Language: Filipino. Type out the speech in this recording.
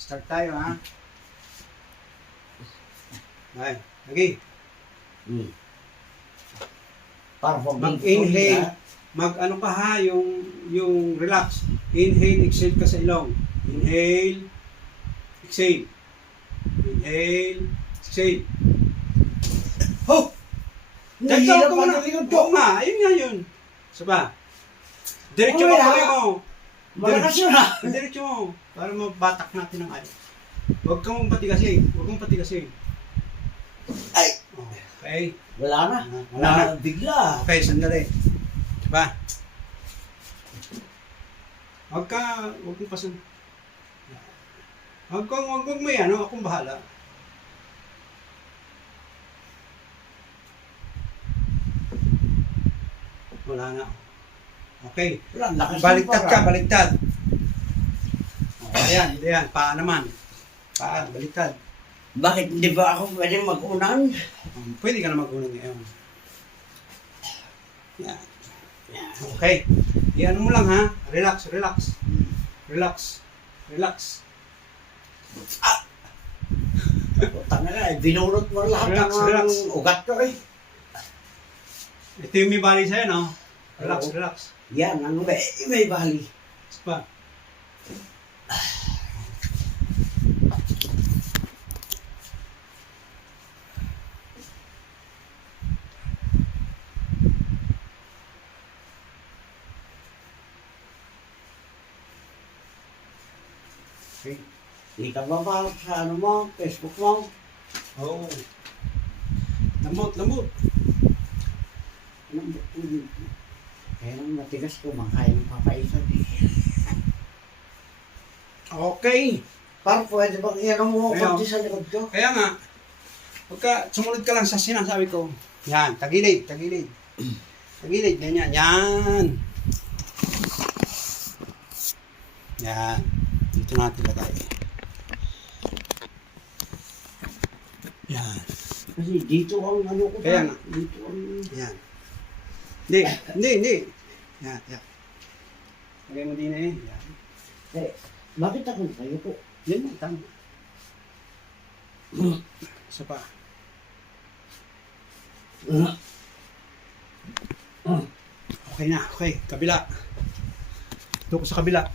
Start tayo, ha? Okay. Lagi. Para pag Mag-inhale. Mag-ano ka ha, yung relax. Inhale, exhale ka sa ilong. Inhale, exhale. Inhale, exhale. Ho! Diretso ka muna. Oo nga, ayun nga yun. Saba. Diretso mo kami mo. Malakas yun ha. Diretso mo. Para mabatak natin ang ayos. Huwag kang patigasin. Huwag kang patigasin. Ay! Okay. Wala na. Wala na. Bigla. Okay, sandali. Diba? Huwag kong pasan. Huwag mo yan, akong bahala. Wala na. Okay. Wala, lakas Baliktad ng ka, para. baliktad. Ayan, paa naman. Paa, baliktad. Bakit hindi ba ako pwede mag-unan? Pwede ka na mag-unang ngayon. Yan. Okay. Iyan mo lang ha. Relax, relax. Relax. Relax. Tanga na, binulot mo lahat Relax, relax. ng ugat ko eh. Ito yung may bali sa'yo, no? Relax, Oo. relax. Yan, ano ba? May bali. Pa. Okay. Hindi ka ba ba sa ano mo, Facebook mo? Oo. Lambot, lambot. Ano ba? Kaya nang matigas ko, mangkaya ng papaisan. Okay. Para pwede bang iyan mo Ayaw. konti sa likod ko? Kaya nga, sumunod ka lang sa sinasabi ko. Yan, tagilid, tagilid. Tagilid, ganyan. Yan. Yan. Dito natin lagay. Yan. Kasi dito ang ano ko Kaya pa. nga. Dito ang... Yan. Hindi. Yan, yan. Lagay mo din eh. Yan. Eh, bakit ako kayo po? Yan mo, tama. Isa pa. Okay na, okay. Kabila. Ito ko sa kabila.